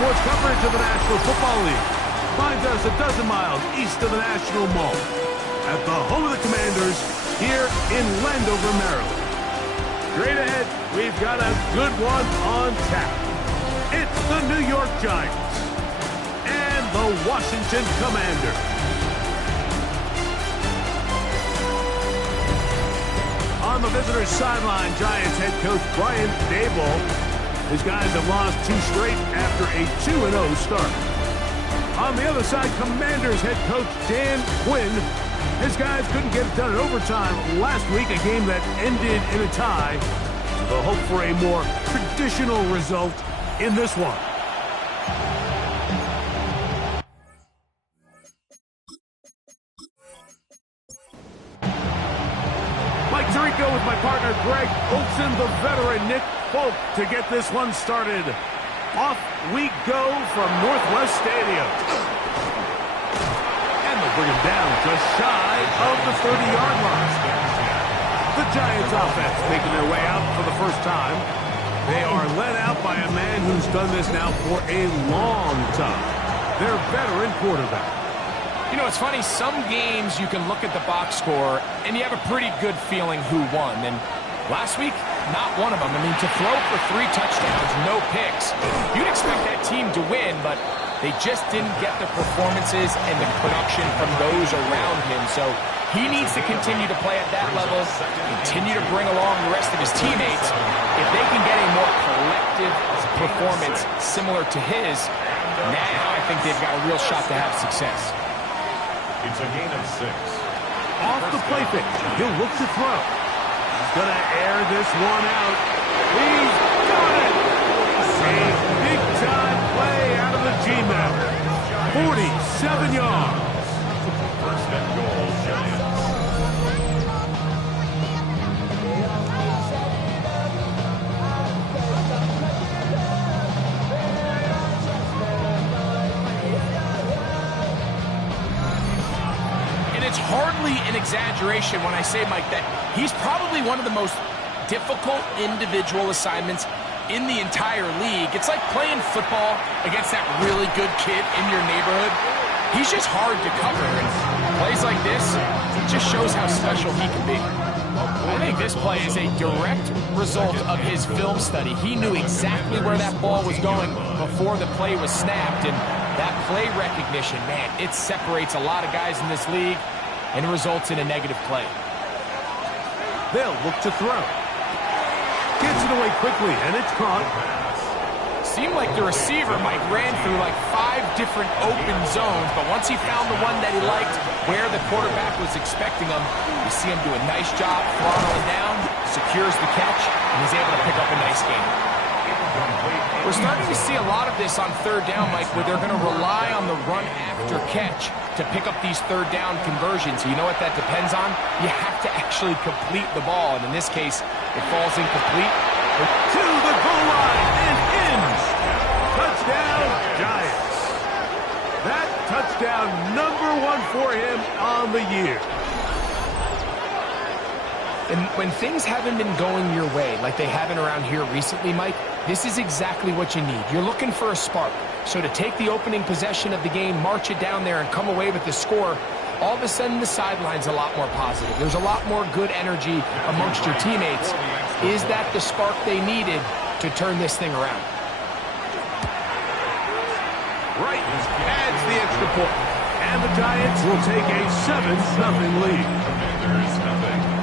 sports coverage of the National Football League. Find us a dozen miles east of the National Mall at the home of the Commanders here in Landover, Maryland. Straight ahead, we've got a good one on tap. It's the New York Giants and the Washington Commanders. On the visitors' sideline, Giants head coach Brian Daboll. His guys have lost 2 straight after a 2-0 start. On the other side, Commanders head coach Dan Quinn. His guys couldn't get it done in overtime last week, a game that ended in a tie. They'll hope for a more traditional result in this one. Mike Tirico with my partner Greg Olson, the veteran Nick Folk to get this one started. Off we go from Northwest Stadium. And they'll bring him down just shy of the 30-yard line. The Giants offense making their way out for the first time. They are led out by a man who's done this now for a long time. Their veteran quarterback. You know, it's funny, some games you can look at the box score and you have a pretty good feeling who won. And last week, not one of them. I mean, to throw for 3 touchdowns, no picks, you'd expect that team to win, but they just didn't get the performances and the production from those around him. So he needs to continue to play at that level, continue to bring along the rest of his teammates. If they can get a more collective performance similar to his, now I think they've got a real shot to have success. It's a gain of 6. Off the play fake, he'll look to throw. He's going to air this one out. He's got it! A big-time play out of the G-Man. 47 yards. First and goal, Giants. It's hardly an exaggeration when I say, Mike, that he's probably one of the most difficult individual assignments in the entire league. It's like playing football against that really good kid in your neighborhood. He's just hard to cover, and plays like this, it just shows how special he can be. I think this play is a direct result of his film study. He knew exactly where that ball was going before the play was snapped, and that play recognition, man, it separates a lot of guys in this league and results in a negative play. They'll look to throw. Gets it away quickly, and it's caught. Seemed like the receiver, Mike, ran through like 5 different open zones, but once he found the one that he liked, where the quarterback was expecting him, you see him do a nice job throttling down, secures the catch, and he's able to pick up a nice gain. We're starting to see a lot of this on 3rd down, Mike, where they're going to rely on the run after catch to pick up these 3rd down conversions. You know what that depends on? You have to actually complete the ball, and in this case, it falls incomplete. To the goal line and in. Touchdown, Giants. That touchdown #1 for him on the year. And when things haven't been going your way, like they haven't around here recently, Mike, this is exactly what you need. You're looking for a spark. So to take the opening possession of the game, march it down there, and come away with the score, all of a sudden the sideline's a lot more positive. There's a lot more good energy amongst your teammates. Is that the spark they needed to turn this thing around? Right adds the extra point. And the Giants will take a 7-0 lead. Commanders, nothing.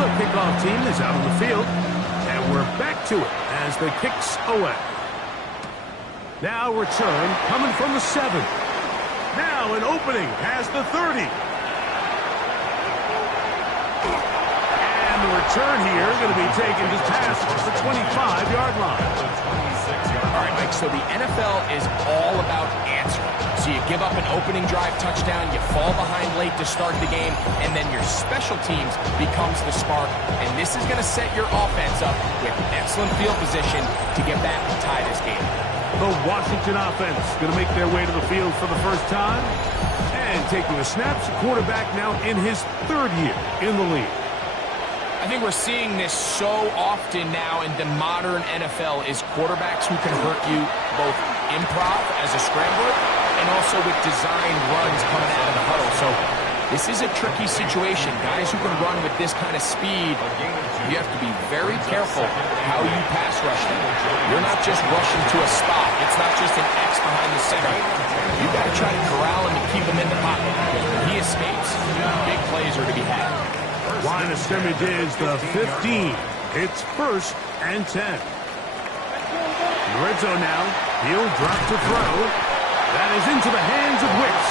The kickoff team is out on the field, and we're back to it as the kicks away. Now return coming from the 7. Now an opening past the 30. And the return here is going to be taken just past the 25-yard line. All right, Mike, so the NFL is all about answering. So you give up an opening drive touchdown, you fall behind late to start the game, and then your special teams becomes the spark. And this is going to set your offense up with excellent field position to get back and tie this game. The Washington offense going to make their way to the field for the first time. And taking the snaps, quarterback now in his 3rd year in the league. I think we're seeing this so often now in the modern NFL is quarterbacks who can hurt you both improv as a scrambler and also with designed runs coming out of the huddle. So this is a tricky situation. Guys who can run with this kind of speed, you have to be very careful how you pass rush them. You're not just rushing to a spot. It's not just an X behind the center. You got to try to corral him and keep him in the pocket because when he escapes, big plays are to be had. Line of scrimmage is the 15. It's 1st and 10. In the red zone now. He'll drop to throw. That is into the hands of Wicks.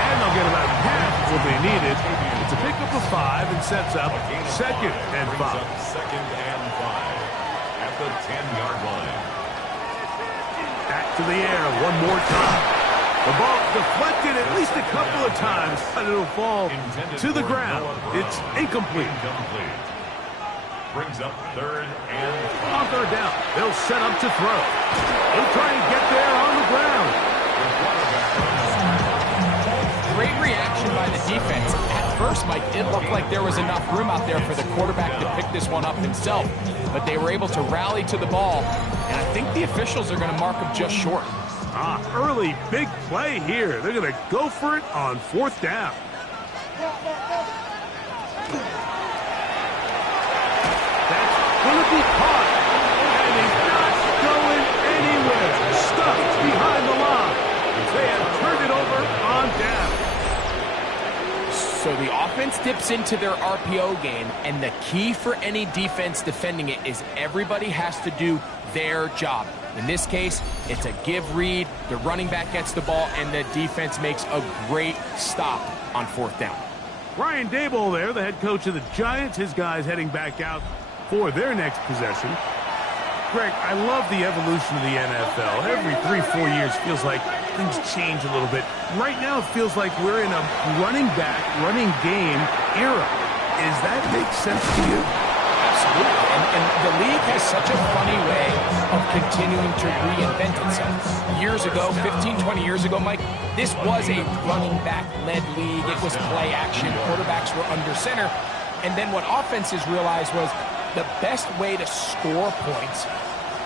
And they'll get about half what they needed. It's a pickup of 5 and sets up 2nd and 5. 2nd and 5 at the 10-yard line. Back to the air one more time. The ball deflected at least a couple of times, but it'll fall to the ground. It's incomplete. Brings up 3rd and 5. On 3rd down, they'll set up to throw. They'll try and get there on the ground. Great reaction by the defense. At first, Mike, it looked like there was enough room out there for the quarterback to pick this one up himself, but they were able to rally to the ball, and I think the officials are going to mark him just short. Early big play here. They're going to go for it on 4th down. That's going to be caught. And he's not going anywhere. Stuffed behind the line. They have turned it over on down. So the offense dips into their RPO game, and the key for any defense defending it is everybody has to do their job. In this case, it's a give read, the running back gets the ball, and the defense makes a great stop on 4th down. Brian Daboll there, the head coach of the Giants. His guys heading back out for their next possession. Greg, I love the evolution of the NFL. Every 3-4 years feels like things change a little bit. Right now it feels like we're in a running back, running game era. Does that make sense to you? Absolutely. And the league has such a funny way of continuing to reinvent itself. Years ago, 15, 20 years ago, Mike, this was a running back-led league. It was play action. Quarterbacks were under center. And then what offenses realized was the best way to score points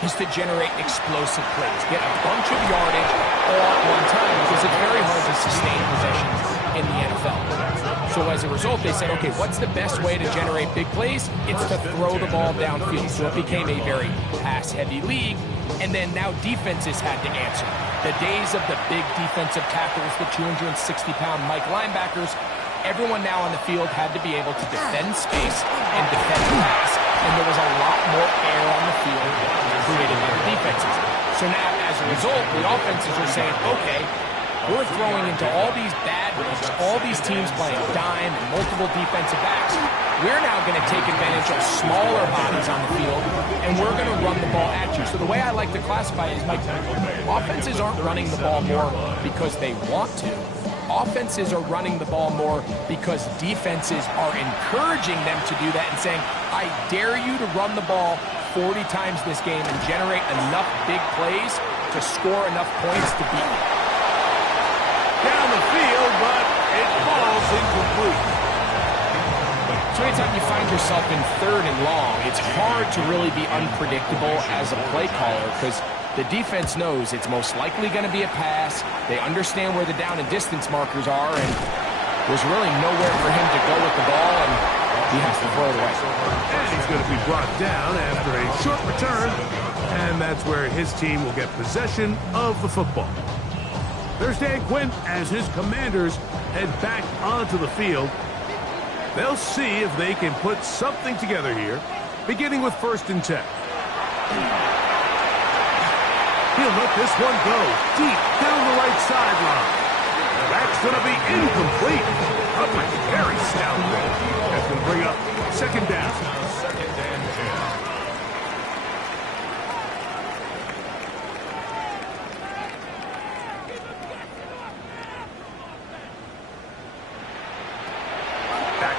is to generate explosive plays. Get a bunch of yardage all at one time because it's very hard to sustain possessions in the NFL. So as a result, they said, okay, what's the best way to generate big plays? It's to throw the ball downfield. So it became a very pass-heavy league. And then now defenses had to answer. The days of the big defensive tackles, the 260-pound Mike linebackers, everyone now on the field had to be able to defend space and defend the pass. And there was a lot more air on the field created by the defenses. So now, as a result, the offenses are saying, okay, we're throwing into all these bad looks, all these teams playing dime and multiple defensive backs. We're now going to take advantage of smaller bodies on the field, and we're going to run the ball at you. So the way I like to classify it is, Mike, offenses aren't running the ball more because they want to. Offenses are running the ball more because defenses are encouraging them to do that and saying, I dare you to run the ball 40 times this game and generate enough big plays to score enough points to beat you. Down the field, but it falls incomplete. So anytime you find yourself in 3rd and long, it's hard to really be unpredictable as a play caller because the defense knows it's most likely going to be a pass. They understand where the down and distance markers are, and there's really nowhere for him to go with the ball, and he has to throw it away. And he's going to be brought down after a short return, and that's where his team will get possession of the football. There's Dan Quinn as his Commanders head back onto the field. They'll see if they can put something together here, beginning with 1st and 10. He'll let this one go deep down the right sideline. That's going to be incomplete. Up a very stout roll. That's going to bring up 2nd down. 2nd and 10.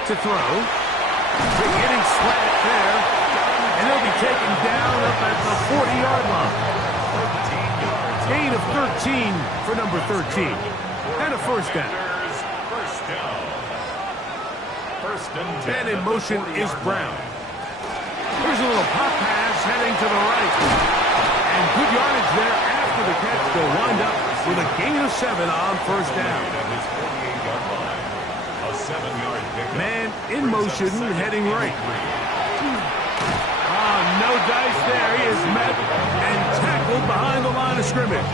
To throw. Beginning slant there. And he'll be taken down up at the 40-yard line. Gain of 13 for number 13. And a 1st down. First and 10. And in motion is Brown. Here's a little pop pass heading to the right. And good yardage there after the catch. They'll wind up with a gain of 7 on first down. At his 48-yard line. A 7-yard pickup. Man in motion heading right. Oh, no dice there. He is met and tackled behind the line of scrimmage.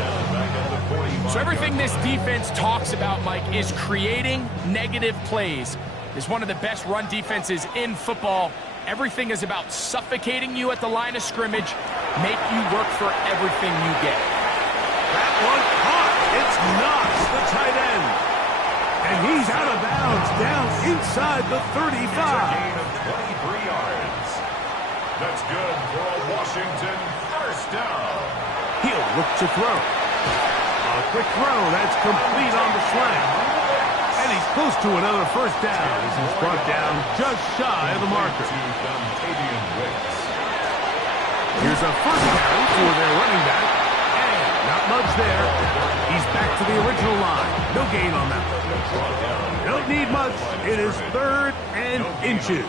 So everything this defense talks about, Mike, is creating negative plays. It's one of the best run defenses in football. Everything is about suffocating you at the line of scrimmage, make you work for everything you get. That one caught. It's Knox, the tight end. And he's out of bounds, down inside the 35. It's a gain of 23 yards. That's good for a Washington first down. He'll look to throw. A quick throw. That's complete on the slant. And he's close to another first down as he's brought down just shy of the marker. Here's a first down for their running back. And not much there. He's back to the original line. No gain on that. Don't need much. It is 3rd and inches.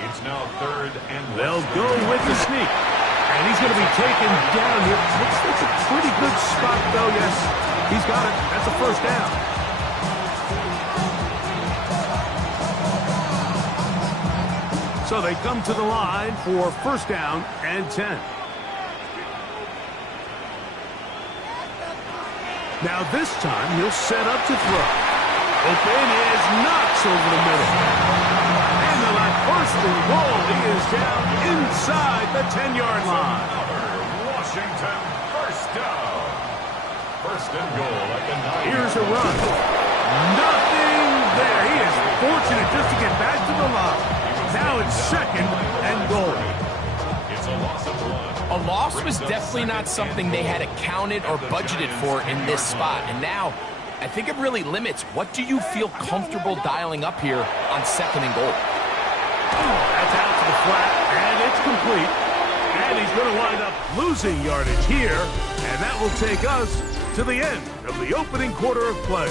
It's now 3rd and They'll go with the sneak. And he's going to be taken down here. Looks like a pretty good spot, though. Yes, he's got it. That's a first down. So they come to the line for first down and 10. Now this time he'll set up to throw. Open is Knox over the middle. And they'll have first and goal. He is down inside the 10-yard line. Washington first down. First and goal at the 9. Here's a run. Nothing there. He is fortunate just to get back to the line. Now it's 2nd and goal. It's a loss of 1. A loss was definitely not something they had accounted or budgeted for in this spot. And now, I think it really limits what do you feel comfortable dialing up here on 2nd and goal. That's out to the flat, and it's complete. And he's going to wind up losing yardage here, and that will take us to the end of the opening quarter of play.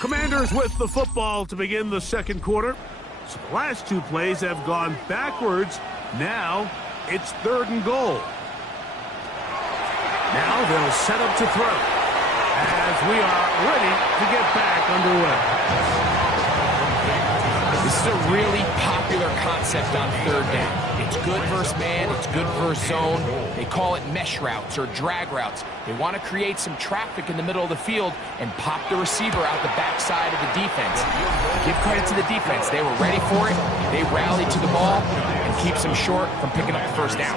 Commanders with the football to begin the second quarter. So the last 2 plays have gone backwards. Now it's 3rd and goal. Now they'll set up to throw as we are ready to get back underway. This is a really popular concept on 3rd down. It's good versus man, it's good versus zone. They call it mesh routes or drag routes. They want to create some traffic in the middle of the field and pop the receiver out the backside of the defense. Give credit to the defense. They were ready for it. They rallied to the ball and keeps them short from picking up the first down.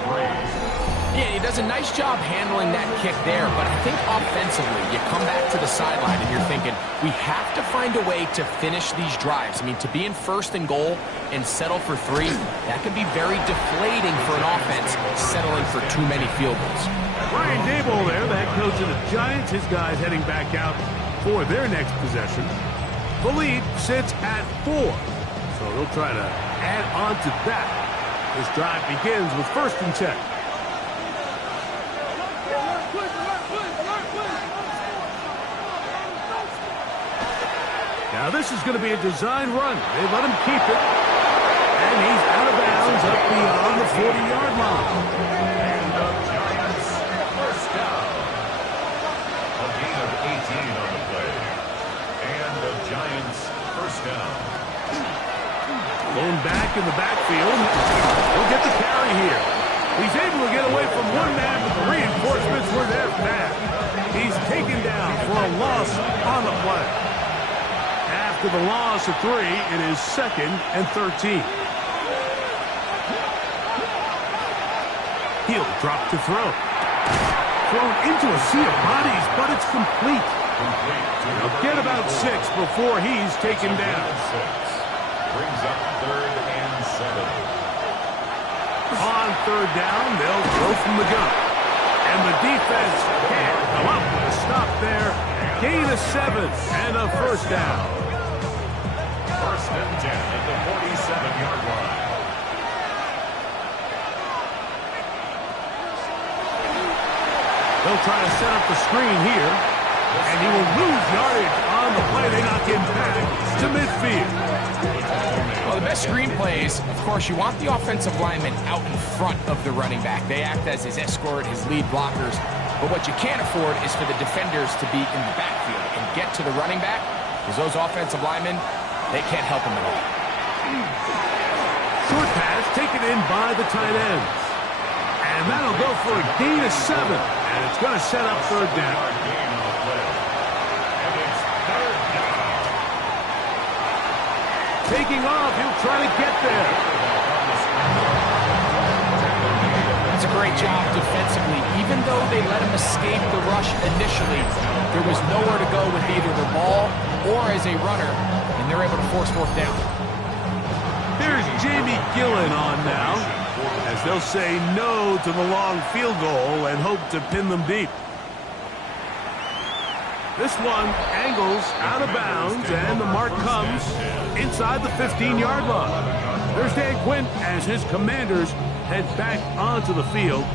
Yeah, he does a nice job handling that kick there, but I think offensively, you come back to the sideline and you're thinking, we have to find a way to finish these drives. I mean, to be in 1st and goal and settle for 3, that can be very deflating for an offense, settling for too many field goals. Brian Daboll there, the head coach of the Giants. His guys heading back out for their next possession. The lead sits at 4, so they'll try to add on to that. This drive begins with 1st and 10. Now this is going to be a design run. They let him keep it. And he's out of bounds up beyond the 40-yard line. And the Giants first down. A gain of 18 on the play. And the Giants first down. Going back in the backfield. He'll get the carry here. He's able to get away from one man, but the reinforcements were there fast. He's taken down for a loss on the play. After the loss of 3, it is 2nd and 13. He'll drop to throw. Thrown into a sea of bodies, but it's complete. He'll get about 6 before he's taken down. Brings up 3rd and 7. On 3rd down, they'll throw from the gun. And the defense gain of 7 and a first down. First and 10 at the 47-yard line. They'll try to set up the screen here, and he will lose yardage on the play. They knock him back to midfield. Well, the best screen plays, of course, you want the offensive lineman out in front of the running back. They act as his escort, his lead blockers. But what you can't afford is for the defenders to be in the backfield and get to the running back, because those offensive linemen, they can't help him at all. Short pass taken in by the tight end. And that'll go for a gain of 7. And it's going to set up third down. Taking off, he'll try to get there. That's a great job defensively. Even though they let him escape the rush initially, there was nowhere to go with either the ball or as a runner, and they're able to force fourth down. Here's Jamie Gillen on now, as they'll say no to the long field goal and hope to pin them deep. This one angles out of bounds, and the mark comes inside the 15-yard line. There's Dan Quinn as his Commanders head back onto the field.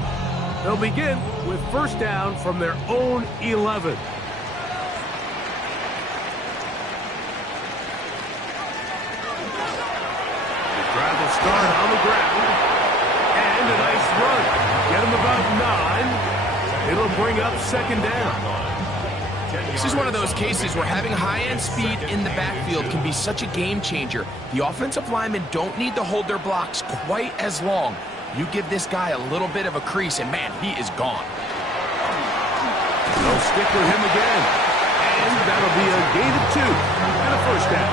They'll begin with first down from their own 11. The drive will start on the ground. And a nice run. Get him about 9. It'll bring up second down. This is one of those cases where having high-end speed in the backfield can be such a game changer. The offensive linemen don't need to hold their blocks quite as long. You give this guy a little bit of a crease, and man, he is gone. They'll stick with him again. And that'll be a gain of 2 and a first down.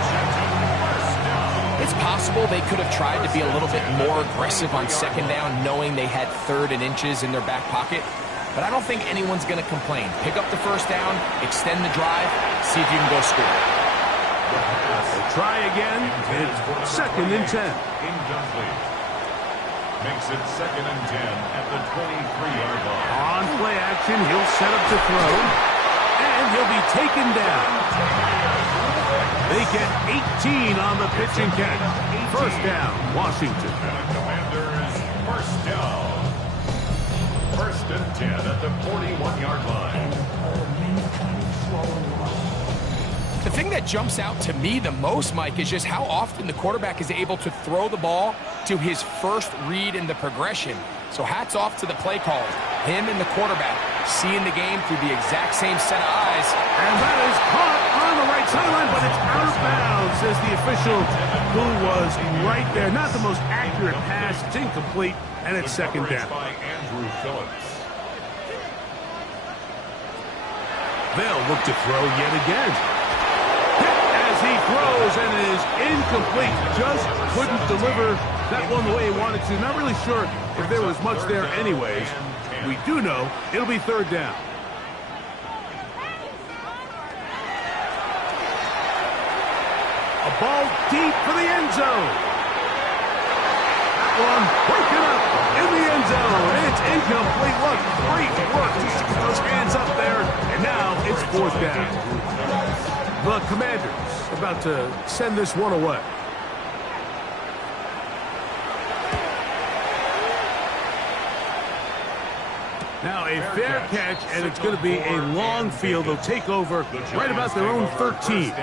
It's possible they could have tried to be a little bit more aggressive on second down, knowing they had 3rd and inches in their back pocket. But I don't think anyone's going to complain. Pick up the first down, extend the drive, see if you can go score. We'll try again. It's second and 10. Incomplete. Makes it second and 10 at the 23-yard line. On play action, he'll set up to throw. And he'll be taken down. They get 18 on the pitch and catch. First down, Washington. Commanders, first down. First and 10 at the 41-yard line. The thing that jumps out to me the most, Mike, is just how often the quarterback is able to throw the ball to his first read in the progression. So hats off to the play caller. Him and the quarterback seeing the game through the exact same set of eyes. And that is caught on the right sideline, but it's out of bounds, says the official who was right there. Not the most accurate pass. It's incomplete, and it's second down. They'll look to throw yet again. As he throws, and it is incomplete. Just couldn't deliver that one the way he wanted to. Not really sure if there was much there anyways. We do know it'll be third down. A ball deep for the end zone. That one broken up in the end zone. It's incomplete. What great work just to get those hands up there. And now it's fourth down. The Commanders about to send this one away. Now a fair catch, and it's going to be a long field. They'll take over right about their own 13.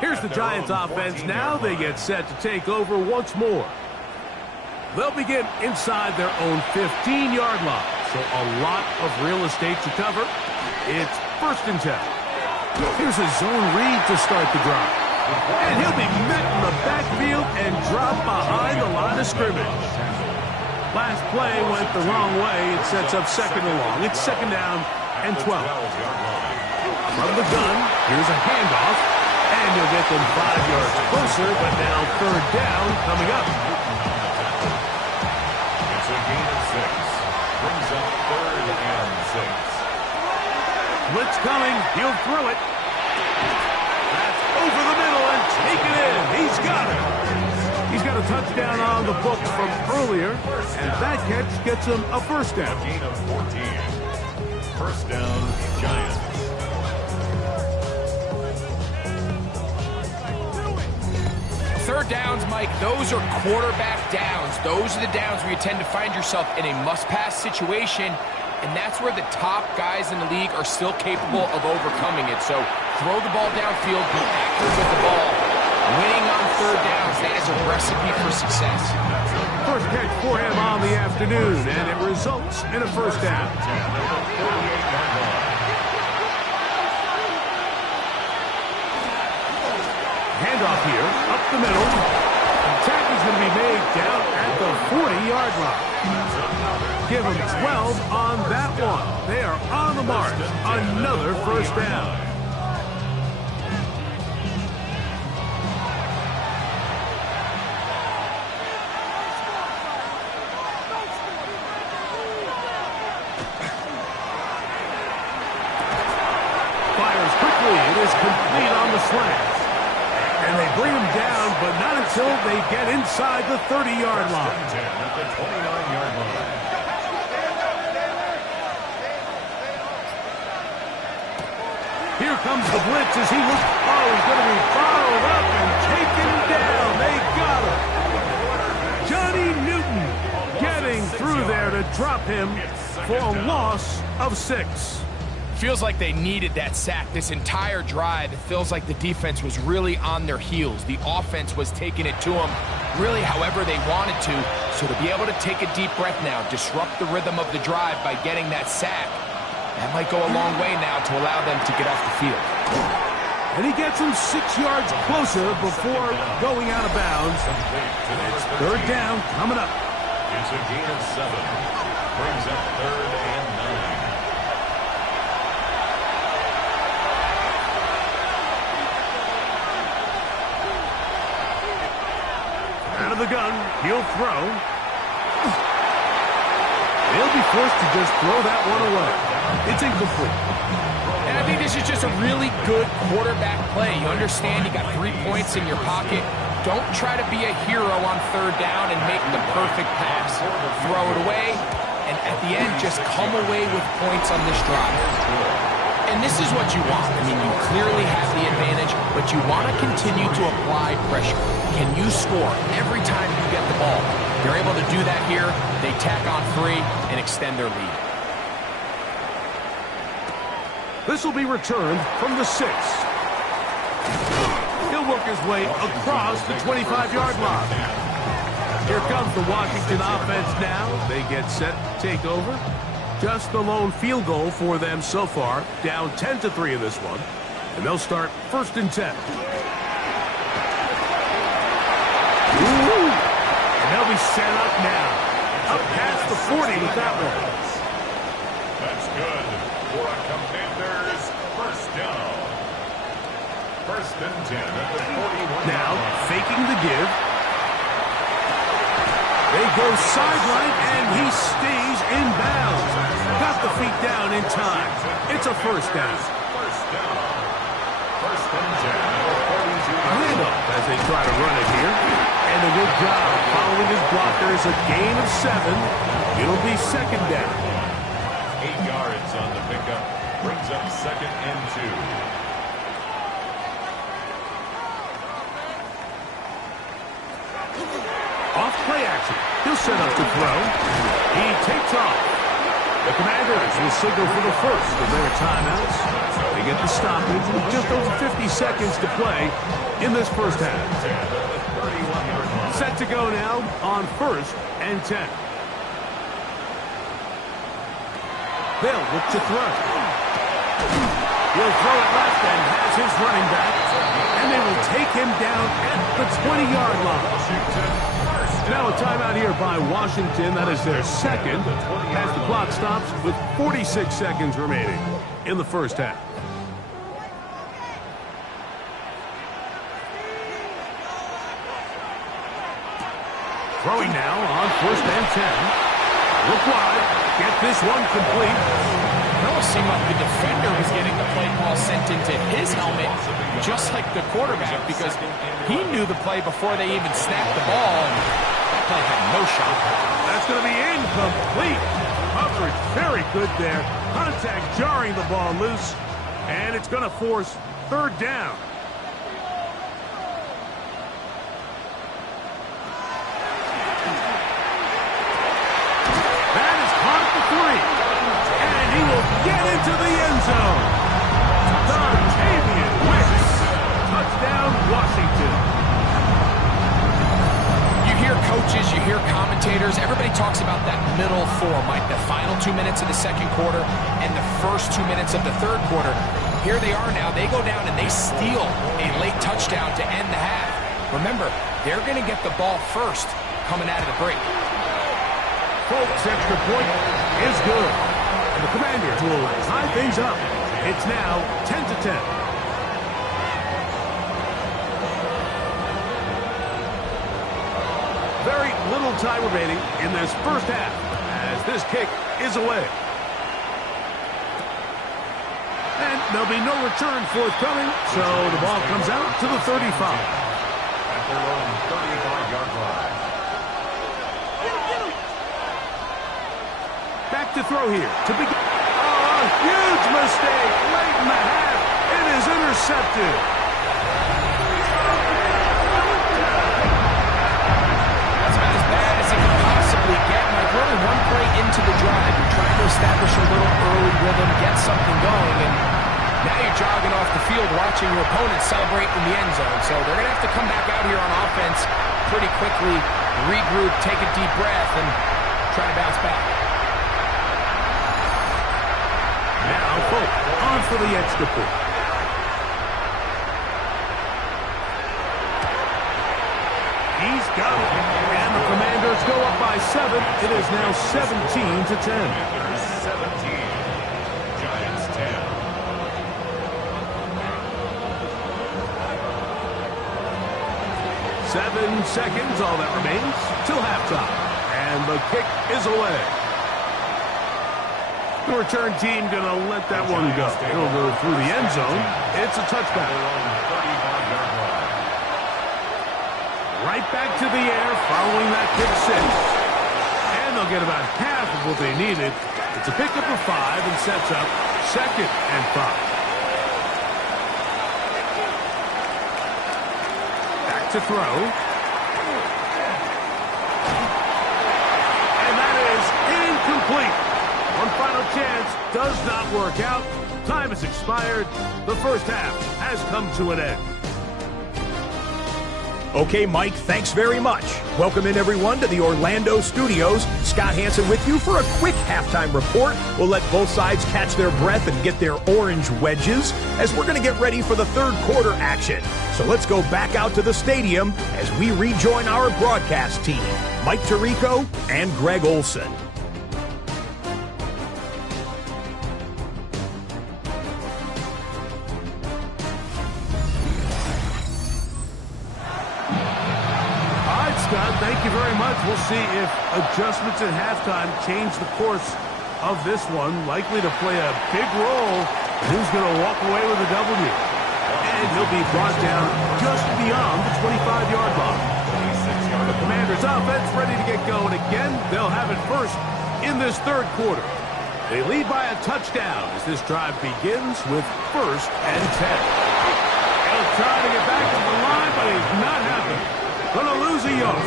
Here's the Giants offense. Now they get set to take over once more. They'll begin inside their own 15-yard line. So a lot of real estate to cover. It's first and 10. Here's a zone read to start the drive. And he'll be met in the backfield and dropped behind the line of scrimmage. Last play went the wrong way. It sets up second and long. It's second down and 12. From the gun, here's a handoff. And he'll get them 5 yards closer, but now third down coming up. It's a gain of 6. Brings up third and 6. Blitz coming. He'll throw it. That's over the middle and take it in. He's got it. He's got a touchdown on the books from earlier, and that catch gets him a first down. A gain of 14. First down, Giants. Third downs, Mike, those are quarterback downs. Those are the downs where you tend to find yourself in a must-pass situation, and that's where the top guys in the league are still capable of overcoming it. So throw the ball downfield, be accurate with the ball. Winning on third downs, that is a recipe for success. First catch for him on the afternoon, and it results in a first down. Handoff here, up the middle. Attack is going to be made down at the 40-yard line. Give them 12 on that one. They are on the mark. Another first down. Fires quickly. It is complete on the slant. And they bring him down, but not until they get inside the 30-yard line. At the 29-yard line. Here comes the blitz as he looks. Oh, he's going to be followed up and taken down. They got him. Johnny Newton getting through there to drop him for a loss of 6. Feels like they needed that sack this entire drive. It feels like the defense was really on their heels. The offense was taking it to them really however they wanted to. So to be able to take a deep breath now, disrupt the rhythm of the drive by getting that sack, that might go a long way now to allow them to get off the field. And he gets him 6 yards closer before going out of bounds. It's third down coming up. It's a gain of 7. Brings up 3rd and 9. Out of the gun, he'll throw. He'll be forced to just throw that one away. It's incomplete. And I think this is just a really good quarterback play. You understand you got 3 points in your pocket. Don't try to be a hero on third down and make the perfect pass. Throw it away, and at the end, just come away with points on this drive. And this is what you want. I mean, you clearly have the advantage, but you want to continue to apply pressure. Can you score every time you get the ball? You're able to do that here. They tack on 3 and extend their lead. This will be returned from the 6. He'll work his way across the 25-yard line. Here comes the Washington offense now. They get set to take over. Just the lone field goal for them so far. Down 10-3 in this one. And they'll start 1st and 10. Ooh. And they'll be set up now. Up past the 40 with that one. That's good for a Commanders first down. 1st and 10 at the 41. Now, faking the give. They go sideline, and he stays in bounds. Got the feet down in time. It's a first down. First down. 1st and 10 at the 42. Handoff as they try to run it here. And a good job following his blockers. A gain of 7. It'll be 2nd down. 8 yards on the pickup. Brings up 2nd and 2. Off play action. He'll set up to throw. He takes off. The Commanders will signal for the first of their timeouts. They get the stoppage with just over 50 seconds to play in this first half. Set to go now on 1st and 10. They'll look to throw. He'll throw it left and has his running back. And they will take him down at the 20-yard line. Now a timeout here by Washington. That is their 2nd as the clock stops with 46 seconds remaining in the first half. Throwing now on 1st and 10. Look wide. Get this one complete. It almost seemed like the defender was getting the play ball sent into his helmet, just like the quarterback, because he knew the play before they even snapped the ball, and that play had no shot. That's going to be incomplete. Coverage very good there. Contact jarring the ball loose, and it's going to force 3rd down. get into the end zone. Dontavian Wicks. Touchdown, Washington. You hear coaches, you hear commentators, everybody talks about that middle four, Mike, the final 2 minutes of the second quarter and the first 2 minutes of the third quarter. Here they are now. They go down and they steal a late touchdown to end the half. Remember, they're going to get the ball first coming out of the break. Folks, extra point is good. And the Commanders will tie things up. It's now 10-10. Very little time remaining in this first half as this kick is away. And there'll be no return forthcoming, so the ball comes out to the 35. At their own 35-yard line. Back to throw here to begin. Oh, a huge mistake late in the half. It is intercepted. That's about as bad as it could possibly get. Like, really one play into the drive. You're trying to establish a little early rhythm, get something going, and now you're jogging off the field watching your opponent celebrate in the end zone. So they're going to have to come back out here on offense pretty quickly, regroup, take a deep breath, and try to bounce back. Now, Folk on for the extra point. He's got it. And the Commanders go up by 7. It is now 17-10. 17. Giants 10. 7 seconds, all that remains, till halftime. And the kick is away. The return team going to let that one go. It'll go through the end zone. It's a touchback. Right back to the air following that kick 6. And they'll get about half of what they needed. It's a pickup of 5 and sets up 2nd and 5. Back to throw. And that is incomplete. One final chance does not work out. Time has expired. The first half has come to an end. Okay, Mike, thanks very much. Welcome in, everyone, to the Orlando studios. Scott Hansen with you for a quick halftime report. We'll let both sides catch their breath and get their orange wedges as we're going to get ready for the third quarter action. So let's go back out to the stadium as we rejoin our broadcast team, Mike Tirico and Greg Olson. Scott, thank you very much. We'll see if adjustments at halftime change the course of this one. Likely to play a big role. Who's going to walk away with a W? And he'll be brought down just beyond the 25-yard line. The Commanders' offense ready to get going again. They'll have it first in this third quarter. They lead by a touchdown as this drive begins with 1st and 10. He'll try to get back to the line, but he's not happening. Gonna lose a yard.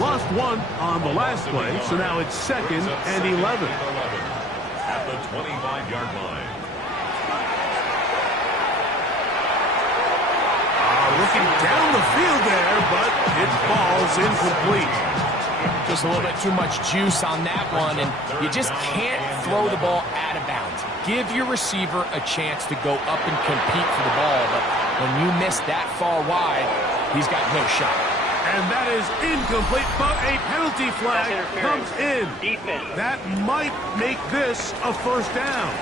Lost 1 on the last play, so now it's 2nd and 11. At the 25-yard line. Looking down the field there, but it falls incomplete. Just a little bit too much juice on that one, and you just can't throw the ball out of bounds. Give your receiver a chance to go up and compete for the ball, but when you miss that far wide, he's got no shot. And that is incomplete, but a penalty flag comes in. That might make this a first down.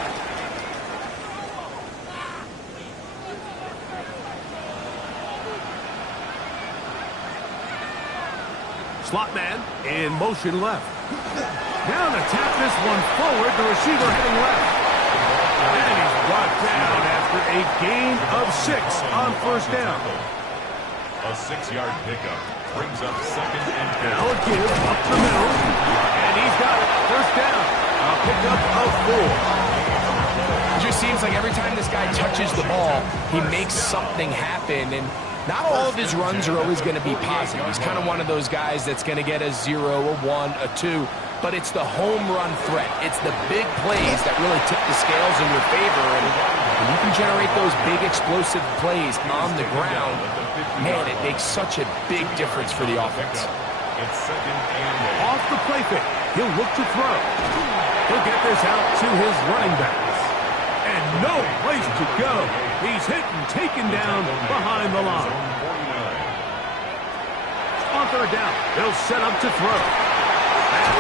Slot man in motion left. Now to tap this one forward, the receiver heading left. And he's brought down after a gain of 6 on first down. A 6-yard pickup brings up 2nd and 10. Now a give up the middle. And he's got it. First down. A pickup of 4. It just seems like every time this guy touches the ball, he makes something happen. And not all of his runs are always going to be positive. He's kind of one of those guys that's going to get a 0, a 1, a 2. but it's the home run threat. It's the big plays that really tip the scales in your favor. And when you can generate those big explosive plays on the ground, man, it makes such a big difference for the offense. It's second and 8. Off the play fake, he'll look to throw. He'll get this out to his running backs. And no place to go. He's hit and taken down behind the line. On third down, they'll set up to throw. And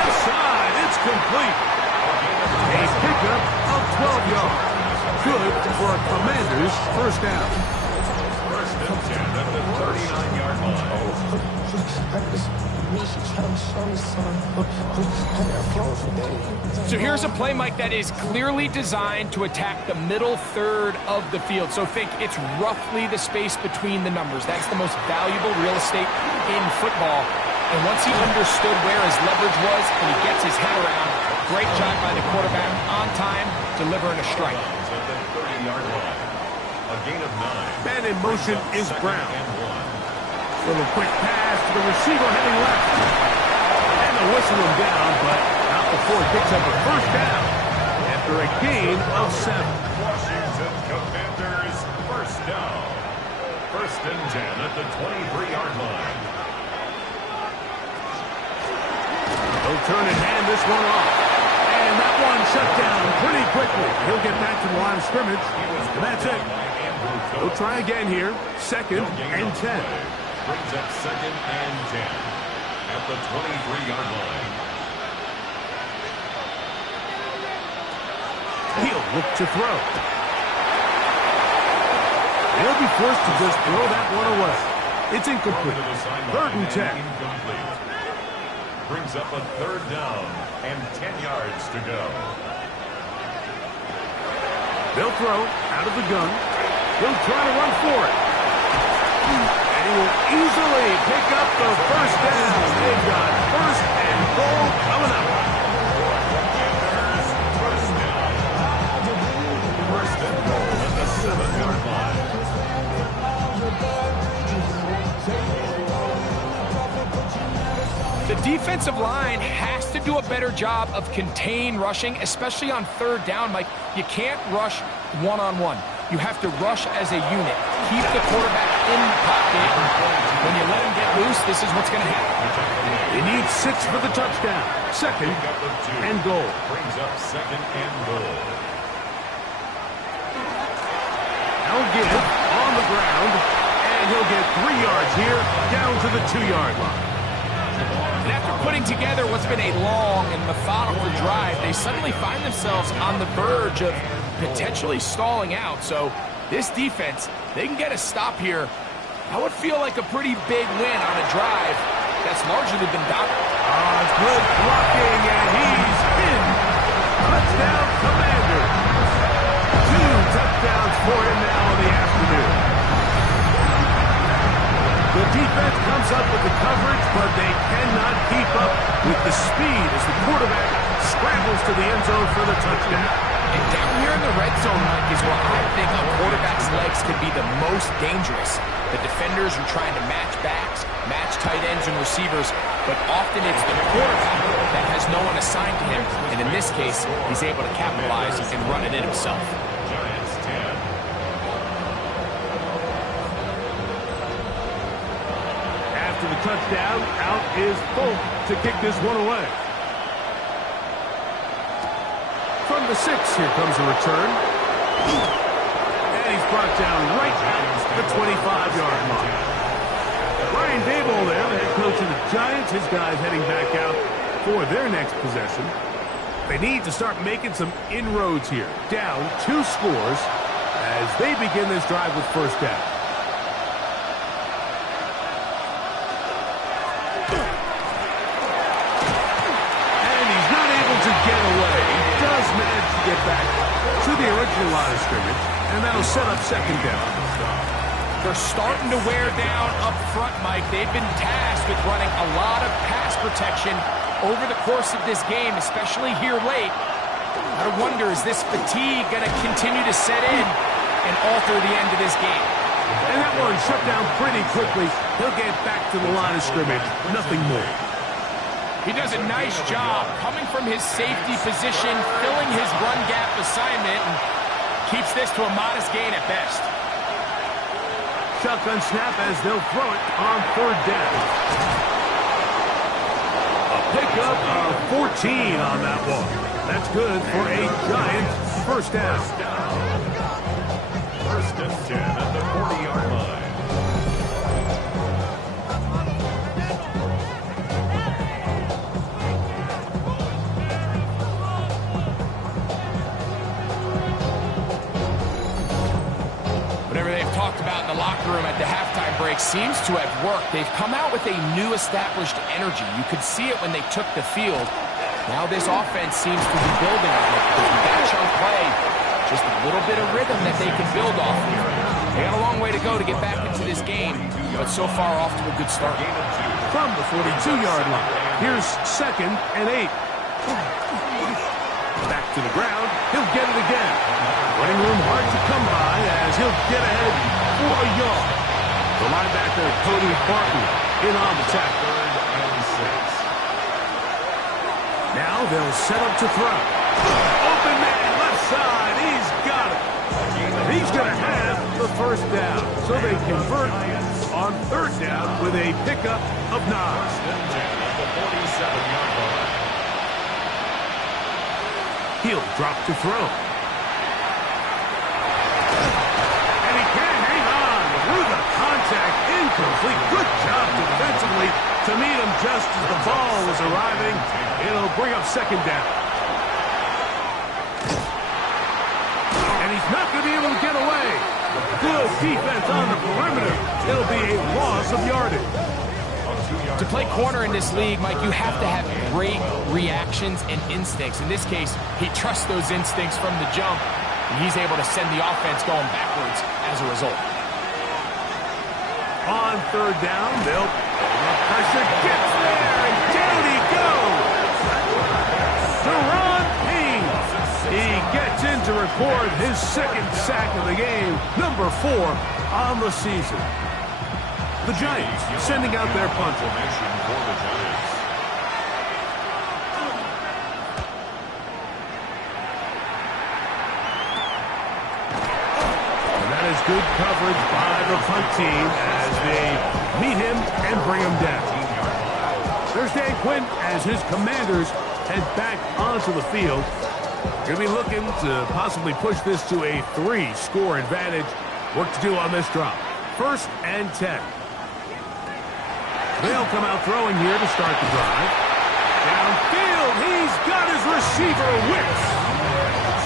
outside, it's complete. A pickup of 12 yards. Good for a Commanders first down. First and 10 at the 39-yard line. So here's a play, Mike, that is clearly designed to attack the middle third of the field. So think it's roughly the space between the numbers. That's the most valuable real estate in football. And once he understood where his leverage was and he gets his head around, great job by the quarterback on time, delivering a strike. At the 30-yard line. A gain of 9. Man in motion is Brown. And 1. Little quick pass to the receiver heading left. And they'll whistle him down, but not before he picks up a first down after a gain of 7. Washington Commanders first down. First and 10 at the 23-yard line. He'll turn and hand this one off. And that one shut down pretty quickly. He'll get back to the line of scrimmage. And that's it. He'll try again here. Second and 10. Brings up second and 10 at the 23-yard line. He'll look to throw. He'll be forced to just throw that one away. It's incomplete. Third and 10. Incomplete. Brings up a third down and 10 yards to go. They'll throw out of the gun. He'll try to run for it. And he will easily pick up the first down. They've got first and goal coming up. First down. First and goal at the 7-yard line. The defensive line has to do a better job of contain rushing, especially on third down. Mike, you can't rush one-on-one. You have to rush as a unit. Keep the quarterback in the pocket. When you let him get loose, this is what's going to happen. They need 6 for the touchdown. Second and goal. Brings up second and goal. I'll give on the ground, and he'll get 3 yards here, down to the 2-yard line. And after putting together what's been a long and methodical drive, they suddenly find themselves on the verge of potentially stalling out. So this defense, they can get a stop here. That would feel like a pretty big win on a drive that's largely been dominated. Good blocking, and he's in. Touchdown, Commanders. 2 touchdowns for him now in the afternoon. The defense comes up with the coverage, but they cannot keep up with the speed as the quarterback scrambles to the end zone for the touchdown. And down here in the red zone, Mike, is where I think a quarterback's legs can be the most dangerous. The defenders are trying to match backs, match tight ends and receivers, but often it's the quarterback that has no one assigned to him, and in this case, he's able to capitalize and run it in himself. Giants 10. After the touchdown, out is Folk to kick this one away. From the 6, here comes a return. And he's brought down right at the 25-yard line. Brian Daboll there, the head coach of the Giants. His guys heading back out for their next possession. They need to start making some inroads here. Down 2 scores as they begin this drive with first down. Managed to get back to the original line of scrimmage, and that'll set up second down. They're starting to wear down up front, Mike. They've been tasked with running a lot of pass protection over the course of this game, especially here late. I wonder, is this fatigue going to continue to set in and alter the end of this game? And that one shut down pretty quickly. He'll get back to the line of scrimmage. Nothing more. He does a nice job coming from his safety position, filling his run gap assignment, and keeps this to a modest gain at best. Shotgun snap as they'll throw it on 3rd down. A pickup of 14 on that one. That's good for a Giant 1st down. 1st and 10 at the 40-yard line. Whatever they've talked about in the locker room at the halftime break seems to have worked. They've come out with a new established energy. You could see it when they took the field. Now this offense seems to be building on it because we got a chunk play. Just a little bit of rhythm that they can build off of. They got a long way to go to get back into this game, but so far off to a good start. From the 42-yard line, here's 2nd and 8. Back to the ground, he'll get it again. Running room hard to come by as he'll get ahead for a yard. The linebacker, Cody Barton, in on the tackle. 3rd and 6. Now they'll set up to throw. Open man, left side, he's got it. He's going to have the 1st down. So they convert on 3rd down with a pickup of 9. 1st and 10 at the 47-yard line. He'll drop to throw. And he can't hang on through the contact. Incomplete. Good job defensively to meet him just as the ball was arriving. It'll bring up 2nd down. And he's not going to be able to get away. Good defense on the perimeter. It'll be a loss of yardage. To play corner in this league, Mike, you have to have great reactions and instincts. In this case, he trusts those instincts from the jump, and he's able to send the offense going backwards as a result. On 3rd down, they'll pressure gets there, and down he goes. Deron Payne. He gets in to record his 2nd sack of the game, number 4 on the season. The Giants sending out their punter. Formation for the Giants. And that is good coverage by the punt team as they meet him and bring him down. There's Dan Quinn as his Commanders head back onto the field. Going to be looking to possibly push this to a 3-score advantage. Work to do on this drop. 1st and 10. They'll come out throwing here to start the drive. Downfield, he's got his receiver whipped.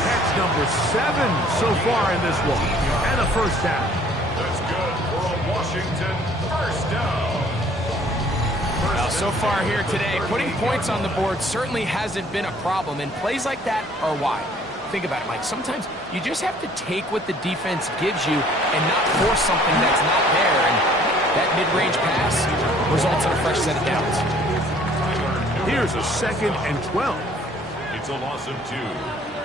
That's number 7 so far in this one. And a 1st down. That's good for a Washington 1st down. Now, so far here today, putting points on the board certainly hasn't been a problem, and plays like that are why. Think about it, Mike. Sometimes you just have to take what the defense gives you and not force something that's not there, and that mid-range pass results in a fresh set of downs. Here's a 2nd and 12. It's a loss of 2.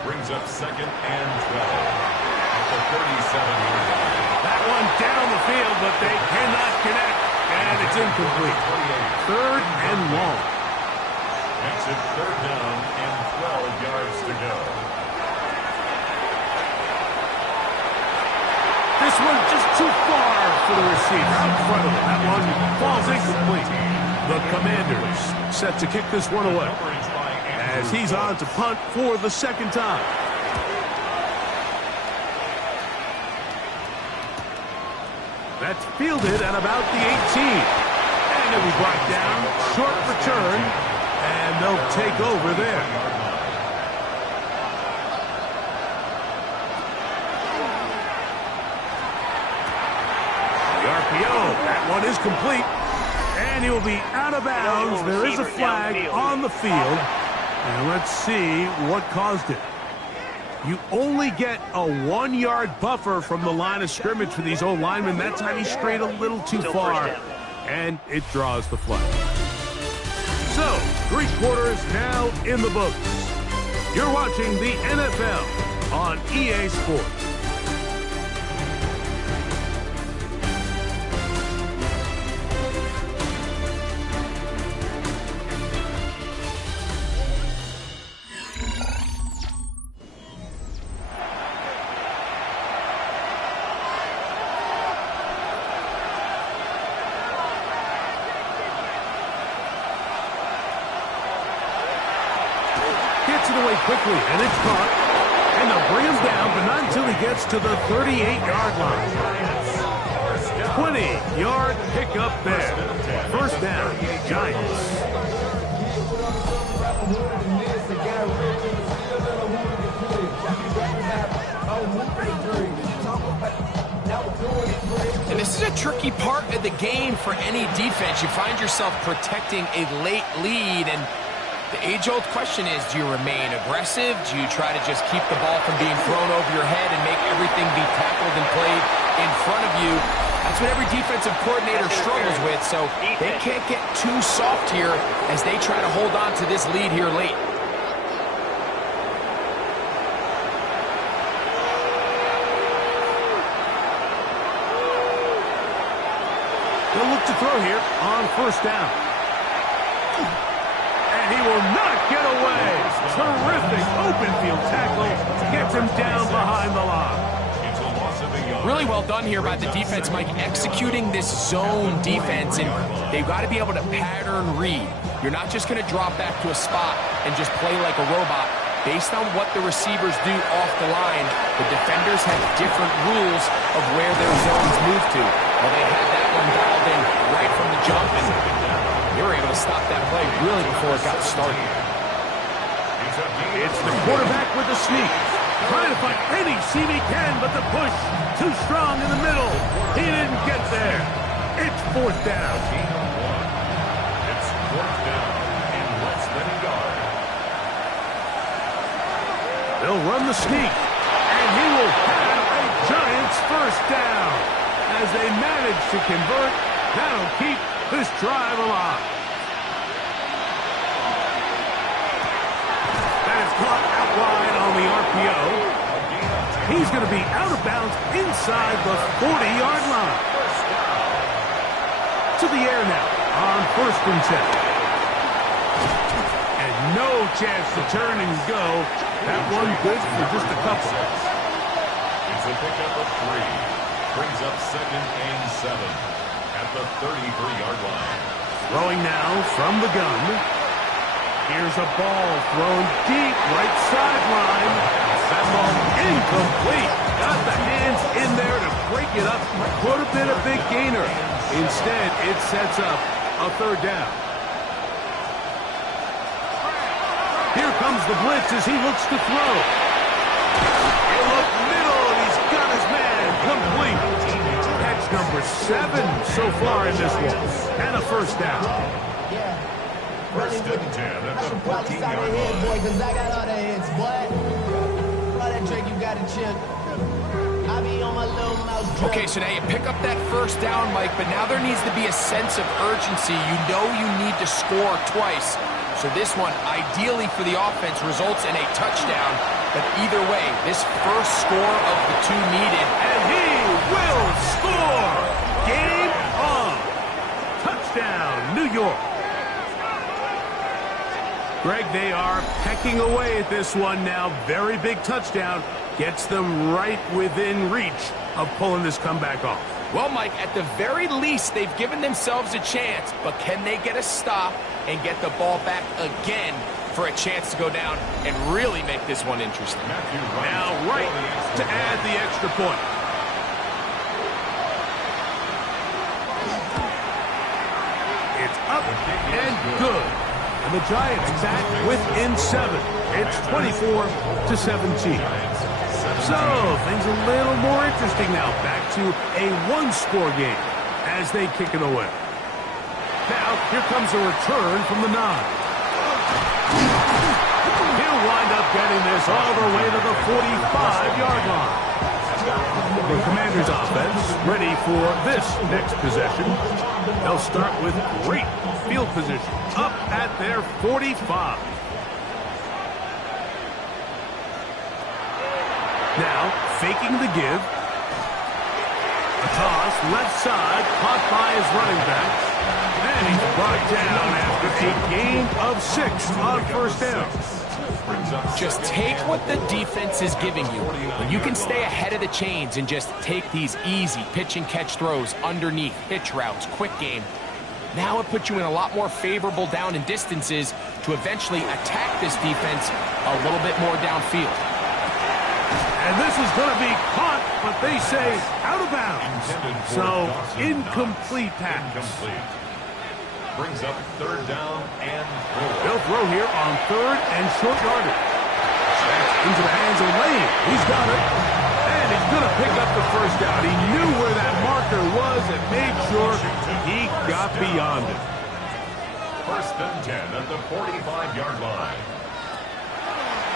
Brings up 2nd and 12 at the 37-yard line. That one down the field, but they cannot connect, and it's incomplete. 3rd and long. Makes it 3rd down and 12 yards to go. This one's just too far for the receiver. Incredible. That one falls incomplete. The Commanders set to kick this one away as he's on to punt for the 2nd time. That's fielded at about the 18. And it'll be brought down. Short return. And they'll take over there. That one is complete, and he will be out of bounds. There is a flag on the field, and let's see what caused it. You only get a 1-yard buffer from the line of scrimmage for these old linemen. That time he strayed a little too far, and it draws the flag. So, 3 quarters now in the books. You're watching the NFL on EA Sports. it away quickly, and it's caught. And they'll bring him down, but not until he gets to the 38-yard line. 20-yard pickup there. First down, Giants. And this is a tricky part of the game for any defense. You find yourself protecting a late lead, and the age-old question is, do you remain aggressive? Do you try to just keep the ball from being thrown over your head and make everything be tackled and played in front of you? That's what every defensive coordinator struggles with, so they can't get too soft here as they try to hold on to this lead here late. They'll look to throw here on first down. And he will not get away. Terrific open field tackle. Gets him down behind the line. Really well done here by the defense, Mike, executing this zone defense, and they've got to be able to pattern read. You're not just going to drop back to a spot and just play like a robot. Based on what the receivers do off the line, the defenders have different rules of where their zones move to. Well, they had that one dialed in right from the jump, and they were able to stop that play really before it got started. It's the quarterback with the sneak. Trying to find any seam he can, but the push too strong in the middle. He didn't get there. It's fourth down. It's fourth down in less than a yard. They'll run the sneak, and he will have a Giants first down. As they manage to convert, that'll keep this drive alive. That is caught out wide on the RPO. He's going to be out of bounds inside the 40-yard line. To the air now on first and 10. And no chance to turn and go. That one good for just a couple. It's a pickup of 3. Brings up second and 7 at the 33-yard line. Throwing now from the gun. Here's a ball thrown deep right sideline. That ball incomplete. Got the hands in there to break it up. Could have been a big gainer. Instead, it sets up a third down. Here comes the blitz as he looks to throw. He'll look middle, and he's got his man complete. Catch number 7 so far in this one. And a first down. First and 10 at the 14-yard line. Boy, because I got all the hits, boy. All that trick you got to chip. I be on my little mouse. Okay, so now you pick up that first down, Mike, but now there needs to be a sense of urgency. You know you need to score twice. So this one, ideally for the offense, results in a touchdown. But either way, this first score of the 2 needed. And he will score! Game on! Touchdown, New York! Greg, they are pecking away at this one now. Very big touchdown. Gets them right within reach of pulling this comeback off. Well, Mike, at the very least, they've given themselves a chance. But can they get a stop and get the ball back again for a chance to go down and really make this one interesting? Now right to add the extra point. It's up and good. And the Giants back within 7. It's 24-17. So things a little more interesting now. Back to a 1-score game as they kick it away. Now here comes a return from the 9. He'll wind up getting this all the way to the 45-yard line. The Commanders' offense ready for this next possession. They'll start with great field position up at their 45. Now, faking the give. A toss, left side, caught by his running back. And he's brought down after a gain of 6 on first down. Just take what the defense is giving you. When you can stay ahead of the chains and just take these easy pitch and catch throws underneath, hitch routes, quick game, Now it puts you in a lot more favorable down and distances to eventually attack this defense a little bit more downfield. And this is going to be caught, but they say out of bounds. So, incomplete pass. Incomplete. Brings up third down and 4. They'll throw here on third and short yardage. Into the hands of Lane. He's got it. And he's going to pick up the first down. He knew where that marker was and made sure he got beyond it. First and 10 at the 45-yard line.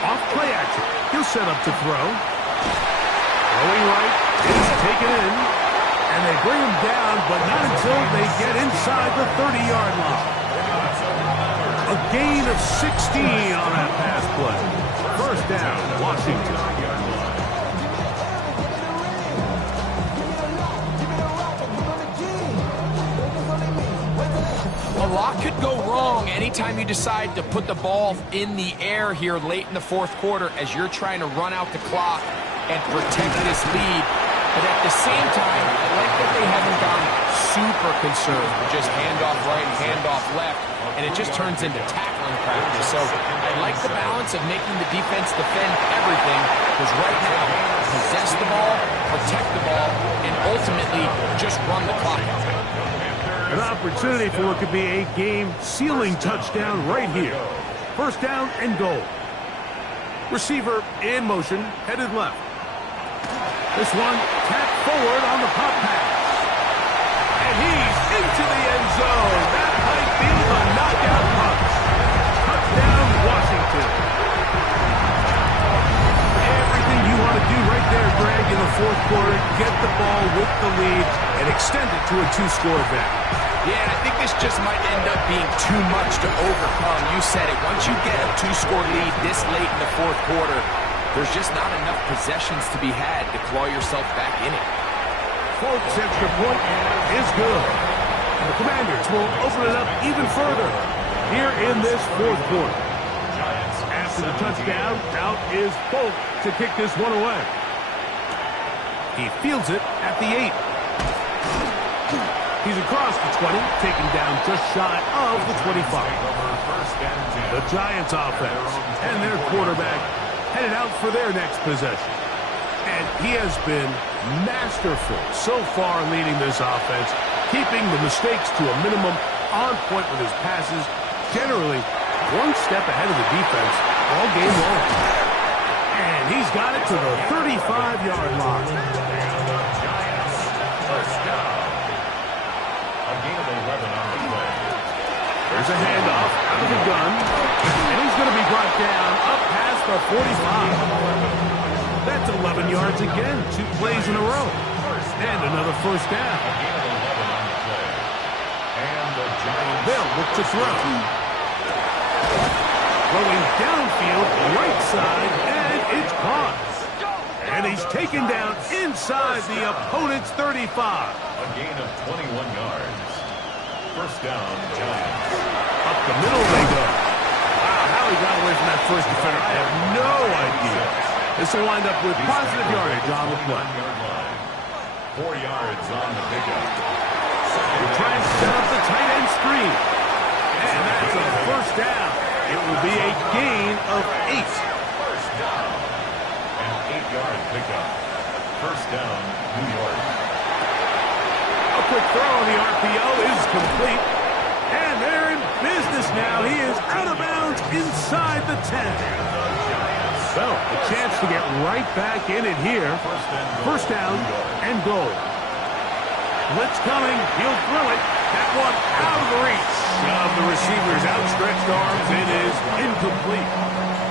Off play action. He'll set up to throw. Throwing right. Is taken in. And they bring him down, but not until they get inside the 30-yard line. A gain of 16 on that pass play. First down, Washington. A lot could go wrong anytime you decide to put the ball in the air here late in the fourth quarter as you're trying to run out the clock and protect this lead. But at the same time, I like that they haven't gone super conserved. Just handoff right, handoff left, and it just turns into tackling practice. So I like the balance of making the defense defend everything, because right now, possess the ball, protect the ball, and ultimately just run the clock out. An opportunity for what could be a game-sealing touchdown right here. First down and goal. Receiver in motion, headed left. This one tapped forward on the pop pass. And he's into the end zone. That might be the knockout punch. Touchdown, Washington. Everything you want to do right there, Greg, in the fourth quarter. Get the ball with the lead and extend it to a 2-score advantage. Yeah, I think this just might end up being too much to overcome. You said it. Once you get a 2-score lead this late in the fourth quarter, there's just not enough possessions to be had to claw yourself back in it. Folks, extra point is good. And the Commanders will open it up even further here in this fourth quarter. After the touchdown, out is Folk to kick this one away. He fields it at the 8. He's across the 20, taken down just shy of the 25. The Giants offense and their quarterback headed out for their next possession. And he has been masterful so far leading this offense, keeping the mistakes to a minimum, on point with his passes, generally one step ahead of the defense all game long. And he's got it to the 35-yard line. First down. A gain of 11 on the play. There's a handoff out of the gun, and he's going to be brought down up past the 45. That's 11 yards again, 2 plays in a row. And another first down. A gain of 11 on the play. And the Giants. They'll look to throw. Throwing downfield, right side, and it's caught. And he's taken down inside the opponent's 35. A gain of 21 yards. First down, Giants. Up the middle they go. Wow, how he got away from that first defender, I have no idea. This will wind up with positive yardage on the play. 4 yards on the pickup. They're trying to set up the tight end screen. And that's a first down. It will be a gain of 8. First down. An 8-yard pickup. First down, New York. A quick throw on the RPO is complete. And they're in business now. He is out of bounds inside the 10. So, a chance to get right back in it here. First down and goal. Blitz coming. He'll throw it. That one out of the reach of the receiver's outstretched arms. It is incomplete.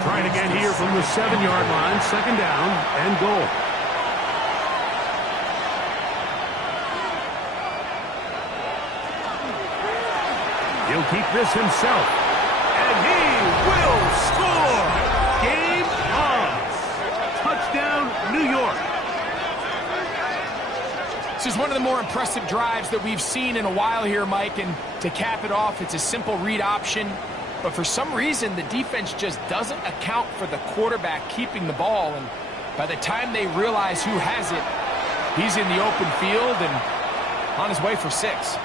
Trying again here from the 7-yard line. Second down and goal. He'll keep this himself. And he will score. Game on. Touchdown, New York. This is one of the more impressive drives that we've seen in a while here, Mike. And to cap it off, it's a simple read option. But for some reason, the defense just doesn't account for the quarterback keeping the ball. And by the time they realize who has it, he's in the open field and on his way for 6.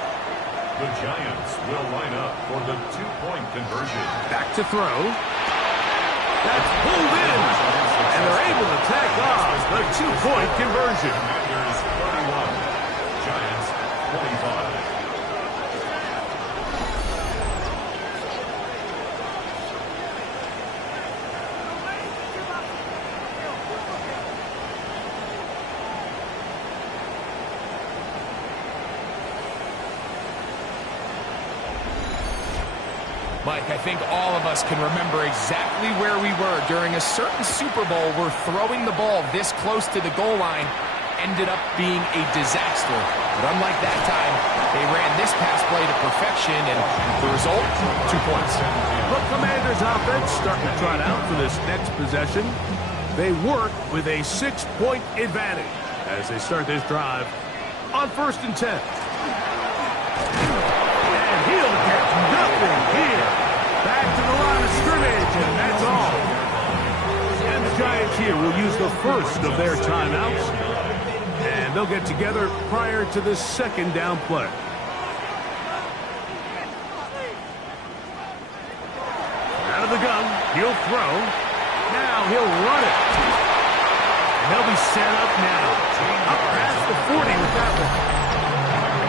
The Giants will line up for the two-point conversion. Back to throw. That's pulled in. And they're able to tack off the two-point conversion. Commanders 31, Giants 25. Mike, I think all of us can remember exactly where we were during a certain Super Bowl where throwing the ball this close to the goal line ended up being a disaster. But unlike that time, they ran this pass play to perfection, and the result, 2 points. The Commanders' offense starting to trot out for this next possession. They work with a 6-point advantage as they start this drive on 1st and 10. And he'll get nothing here. Back to the line of scrimmage, and that's all. And the Giants here will use the first of their timeouts. And they'll get together prior to the second down play. Out of the gun, he'll throw. Now he'll run it. And they'll be set up now. Up past the 40 with that one.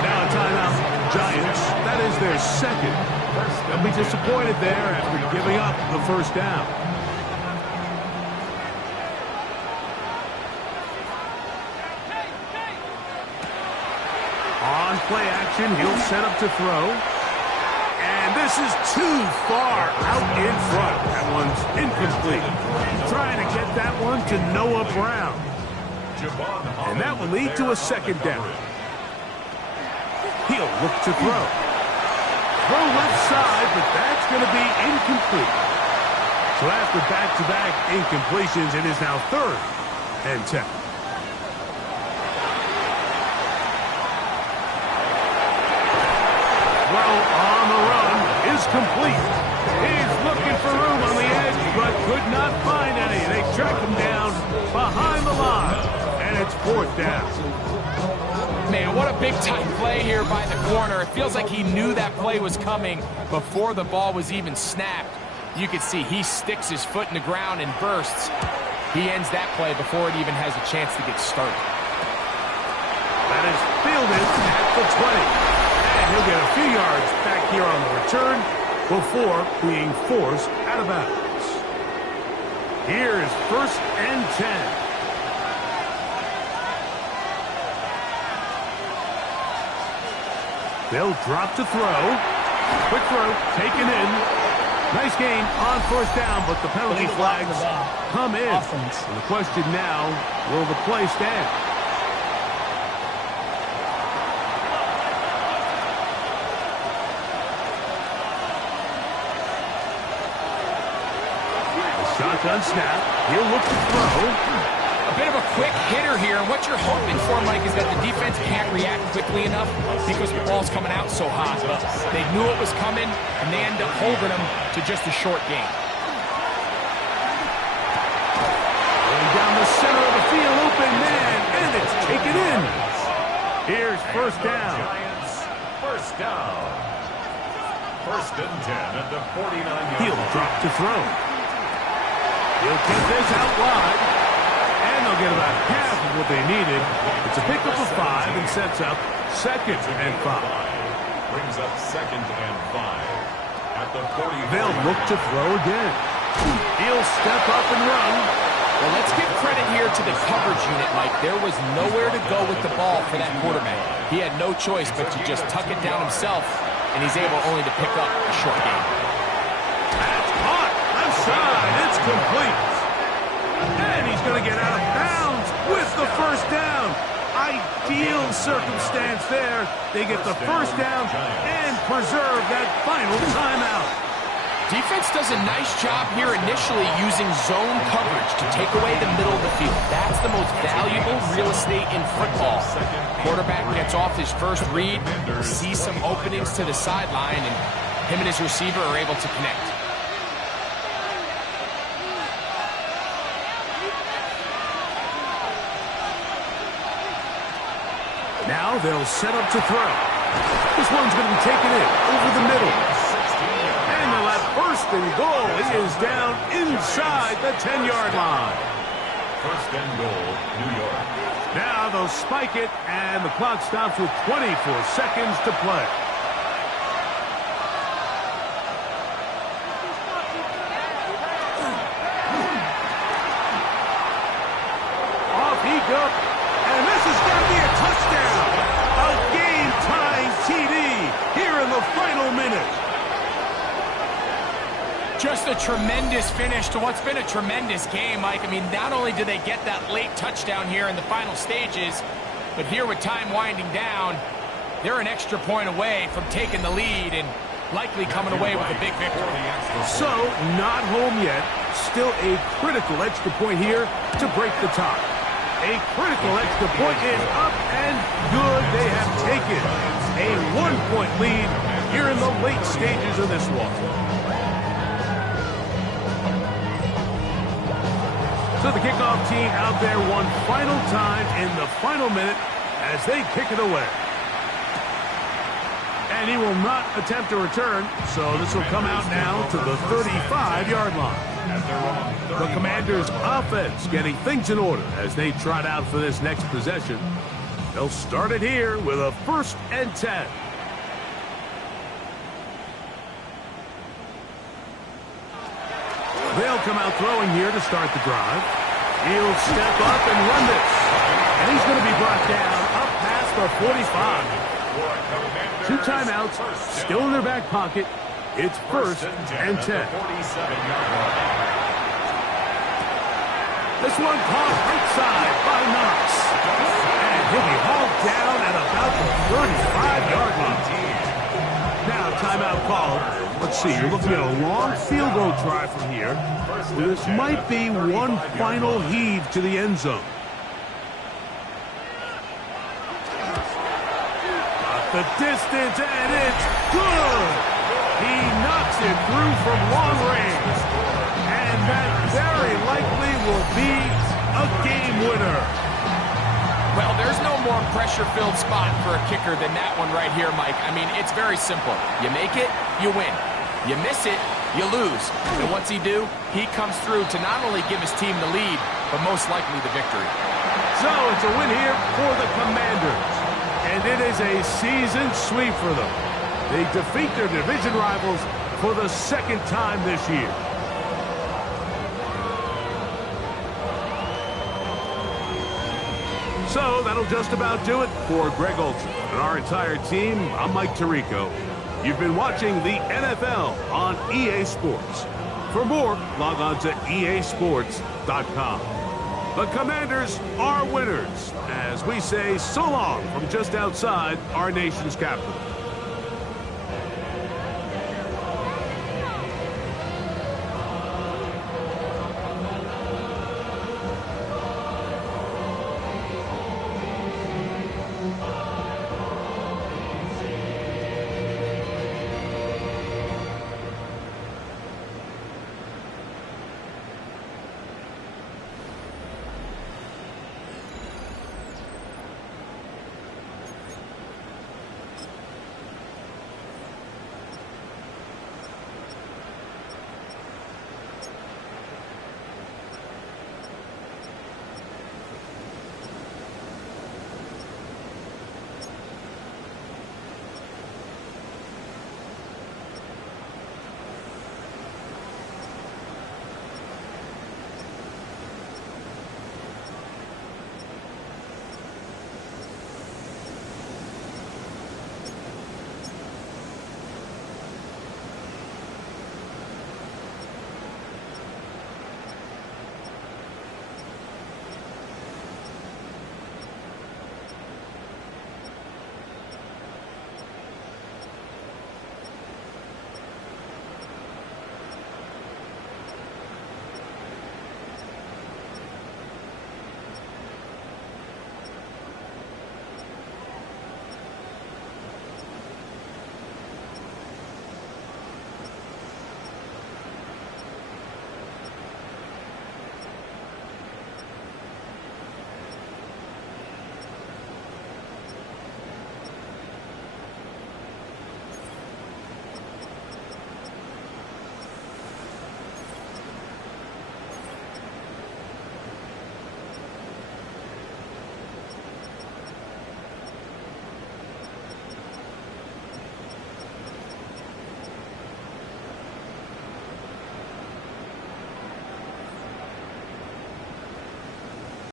Now a timeout. Giants, that is their second. They'll be disappointed there after giving up the first down. On play action, he'll set up to throw. And this is too far out in front. That one's incomplete. Trying to get that one to Noah Brown. And that will lead to a second down. He'll look to throw. Throw left side, but that's going to be incomplete. So after back-to-back incompletions, it is now 3rd and 10. Throw on the run is complete. He's looking for room on the edge, but could not find any. They track him down behind the line, and it's 4th down. Man, what a big-time play here by the corner. It feels like he knew that play was coming before the ball was even snapped. You can see he sticks his foot in the ground and bursts. He ends that play before it even has a chance to get started. That is fielded at the 20. And he'll get a few yards back here on the return before being forced out of bounds. Here is 1st and 10. They'll drop to throw. Quick throw, taken in. Nice gain on 1st down, but the penalty flags come in. And the question now, will the play stand? The shotgun snap. He'll look to throw. A bit of a quick hitter here, and what you're hoping for, Mike, is that the defense can't react quickly enough because the ball's coming out so hot. But they knew it was coming, and they end up holding them to just a short gain. Going down the center of the field, open man, and it's taken in. Here's 1st down. Giants, 1st down. 1st and 10 at the 49-yard. He'll drop to throw. He'll get this out wide. And they'll get about half of what they needed. It's a pickup of 5 and sets up 2nd and 5. Brings up 2nd and 5. At the 40. They'll look to throw again. He'll step up and run. Well, let's give credit here to the coverage unit, Mike. There was nowhere to go with the ball for that quarterback. He had no choice but to just tuck it down himself, and he's able only to pick up a short gain. That's caught. Left side. It's complete. And he's going to get out of bounds with the 1st down. Ideal circumstance there. They get the 1st down and preserve that final timeout. Defense does a nice job here initially using zone coverage to take away the middle of the field. That's the most valuable real estate in football. Quarterback gets off his first read, sees some openings to the sideline, and him and his receiver are able to connect. Now they'll set up to throw. This one's going to be taken in over the middle. And they'll have first and goal. He is down inside the 10-yard line. First and goal, New York. Now they'll spike it, and the clock stops with 24 seconds to play. Off he goes, and this is going to be a touchdown. A game-tying TD here in the final minute. Just a tremendous finish to what's been a tremendous game, Mike. I mean, not only do they get that late touchdown here in the final stages, but here with time winding down, they're an extra point away from taking the lead and likely coming away with a big victory. So, not home yet. Still a critical extra point here to break the tie. A critical extra point is up and good. They have taken a 1-point lead here in the late stages of this one. So the kickoff team out there one final time in the final minute as they kick it away. And he will not attempt to return, so this will come out now to the 35-yard line. The Commanders' offense getting things in order as they trot out for this next possession. They'll start it here with a 1st and 10. They'll come out throwing here to start the drive. He'll step up and run this. And he's going to be brought down up past the 45. 2 timeouts still in their back pocket. It's 1st and 10. This one caught right side by Knox. And he'll be hauled down at about the 35-yard line. Now, timeout called. Let's see, you're looking at a long field goal try from here. This might be one final heave to the end zone. Got the distance, and it's good. He knocks it through from long range. And that very likely will be a game winner. Well, there's no more pressure-filled spot for a kicker than that one right here, Mike. I mean, it's very simple. You make it, you win. You miss it, you lose. And what's he do? He comes through to not only give his team the lead, but most likely the victory. So it's a win here for the Commanders. And it is a season sweep for them. They defeat their division rivals for the 2nd time this year. So that'll just about do it for Greg Olson and our entire team. I'm Mike Tirico. You've been watching the NFL on EA Sports. For more, log on to easports.com. The Commanders are winners as we say so long from just outside our nation's capital.